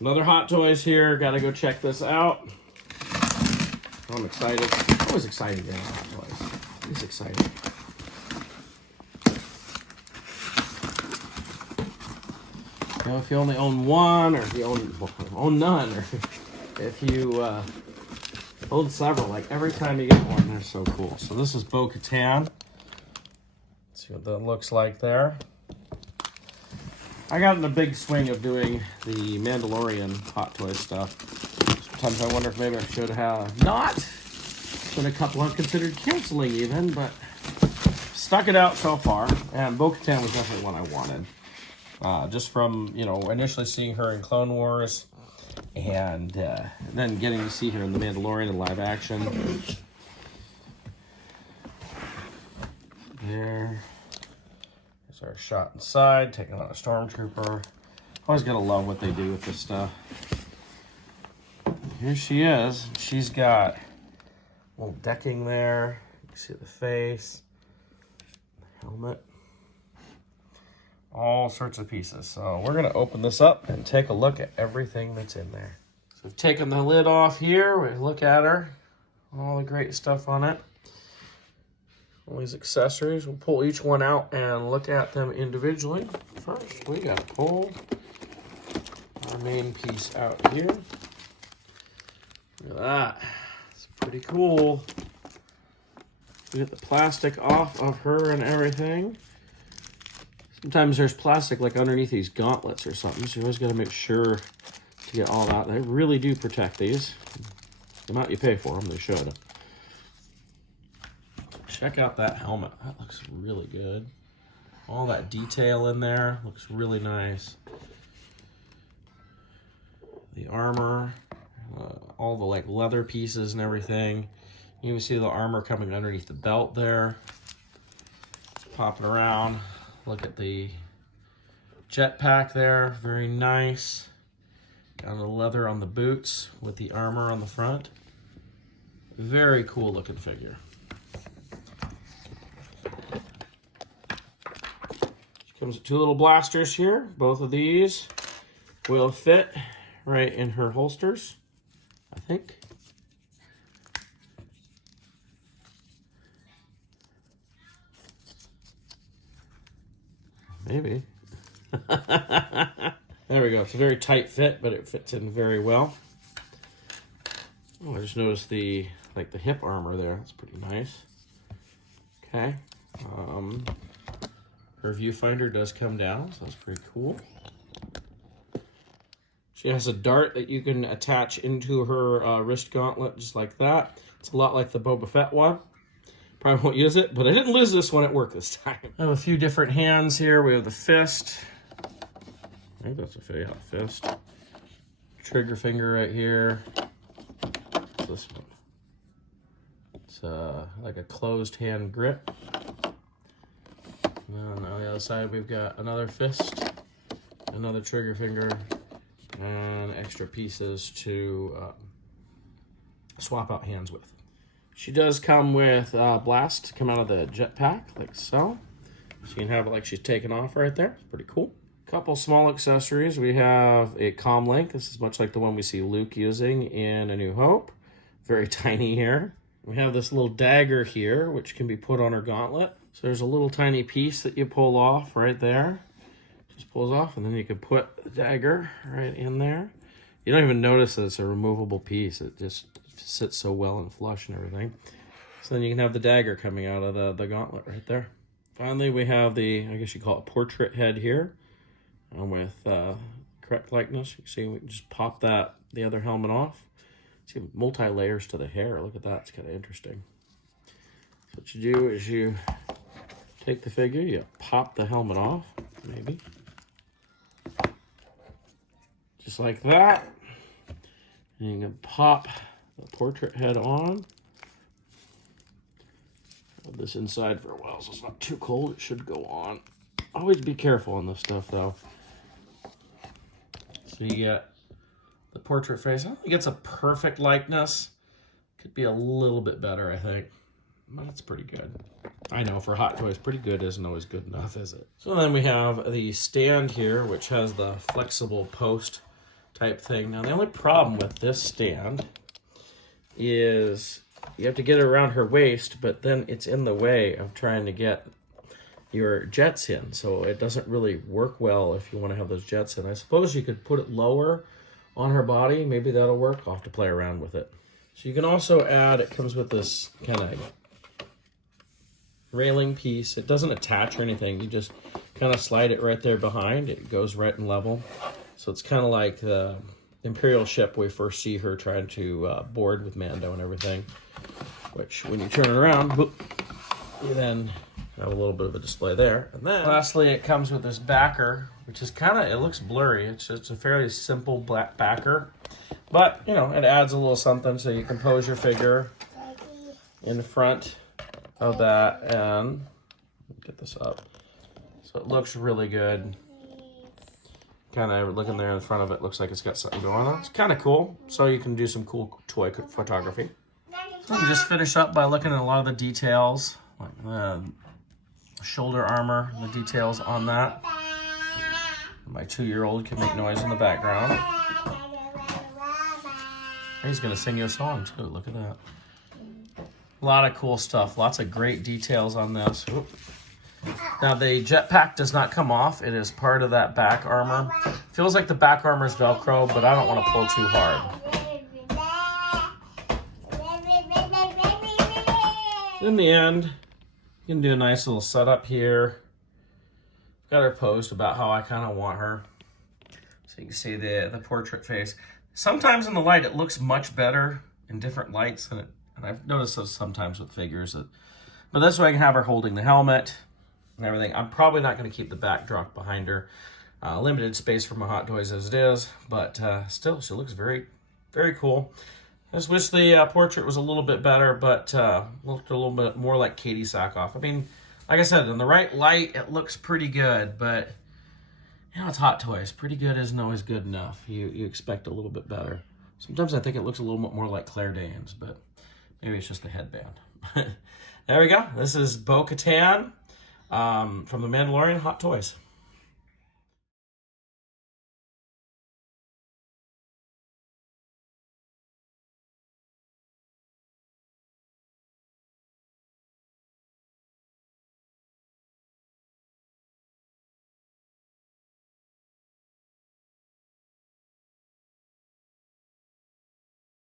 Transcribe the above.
Another Hot Toys here. Gotta go check this out. I'm excited. Always excited getting Hot Toys. It's exciting. You know, if you only own one, or if you own none, or if you own several, like every time you get one, they're so cool. So this is Katan. See what that looks like there. I got in a big swing of doing the Mandalorian Hot Toys stuff. Sometimes I wonder if maybe I should have not. Been a couple I've considered canceling even, but stuck it out so far. And Katan was definitely one I wanted. Just from, you know, initially seeing her in Clone Wars and then getting to see her in The Mandalorian in live action. There's our shot inside, taking on a stormtrooper. Always gotta love what they do with this stuff. Here she is. She's got a little decking there. You can see the face, the helmet, all sorts of pieces. So we're gonna open this up and take a look at everything that's in there. So we've taken the lid off here. We look at her, all the great stuff on it. All these accessories. We'll pull each one out and look at them individually. First, we gotta pull our main piece out here. Look at that. It's pretty cool. We get the plastic off of her and everything. Sometimes there's plastic like underneath these gauntlets or something, so you always gotta make sure to get all that. They really do protect these. The amount you pay for them, they should. Check out that helmet. That looks really good. All that detail in there looks really nice. The armor, all the like leather pieces and everything. You can see the armor coming underneath the belt there. Pop it around. Look at the jetpack there. Very nice. Got the leather on the boots with the armor on the front. Very cool looking figure. Comes with two little blasters here. Both of these will fit right in her holsters, I think. Maybe. There we go. It's a very tight fit, but it fits in very well. Oh, I just noticed the hip armor there. That's pretty nice. Okay. Her viewfinder does come down, so that's pretty cool. She has a dart that you can attach into her wrist gauntlet, just like that. It's a lot like the Boba Fett one. Probably won't use it, but I didn't lose this one at work this time. I have a few different hands here. We have the fist. I think that's a fist. Trigger finger right here. What's this one? It's like a closed hand grip. And on the other side, we've got another fist, another trigger finger, and extra pieces to swap out hands with. She does come with blast to come out of the jetpack, like so. So you can have it like she's taken off right there. It's pretty cool. Couple small accessories. We have a comm link. This is much like the one we see Luke using in A New Hope. Very tiny here. We have this little dagger here, which can be put on her gauntlet. So there's a little tiny piece that you pull off right there. Just pulls off, and then you can put the dagger right in there. You don't even notice that it's a removable piece. It just sits so well and flush and everything. So then you can have the dagger coming out of the gauntlet right there. Finally, we have the, I guess you call it portrait head here. With correct likeness. You can see we can just pop the other helmet off. See multi-layers to the hair. Look at that. It's kind of interesting. So what you do is you take the figure, you pop the helmet off, maybe. Just like that. And you can pop the portrait head on. Hold this inside for a while so it's not too cold. It should go on. Always be careful on this stuff though. So you get the portrait face. I don't think it's a perfect likeness. Could be a little bit better, I think. But it's pretty good. I know for Hot Toys, pretty good isn't always good enough, is it? So then we have the stand here, which has the flexible post type thing. Now, the only problem with this stand is you have to get it around her waist, but then it's in the way of trying to get your jets in. So it doesn't really work well if you want to have those jets in. I suppose you could put it lower on her body. Maybe that'll work. I'll have to play around with it. So you can also add, it comes with this kind of railing piece. It doesn't attach or anything. You just kind of slide it right there behind. It goes right in level. So it's kind of like the Imperial ship we first see her trying to board with Mando and everything. Which, when you turn it around, whoop, you then have a little bit of a display there. And then, lastly, it comes with this backer, which is kind of, it looks blurry. It's a fairly simple black backer. But, you know, it adds a little something so you can pose your figure in front of that and get this up. So it looks really good. Kind of looking there in front of it, looks like it's got something going on. It's kind of cool. So you can do some cool toy photography. So we just finish up by looking at a lot of the details, like the shoulder armor, the details on that. My 2-year-old can make noise in the background. He's gonna sing you a song too, look at that. A lot of cool stuff, lots of great details on this. Oop. Now the jetpack does not come off, it is part of that back armor. Feels like the back armor is Velcro, but I don't want to pull too hard. In the end, you can do a nice little setup here. Got her posed about how I kind of want her. So you can see the portrait face. Sometimes in the light, it looks much better in different lights. And I've noticed this sometimes with figures. But this way I can have her holding the helmet and everything. I'm probably not going to keep the backdrop behind her. Limited space for my Hot Toys as it is. But still, she looks very, very cool. I just wish the portrait was a little bit better, but looked a little bit more like Katie Sackhoff. I mean, like I said, in the right light, it looks pretty good, but you know, it's Hot Toys. Pretty good isn't always good enough. You expect a little bit better. Sometimes I think it looks a little bit more like Claire Danes, but maybe it's just the headband. There we go. This is Bo-Katan from The Mandalorian Hot Toys.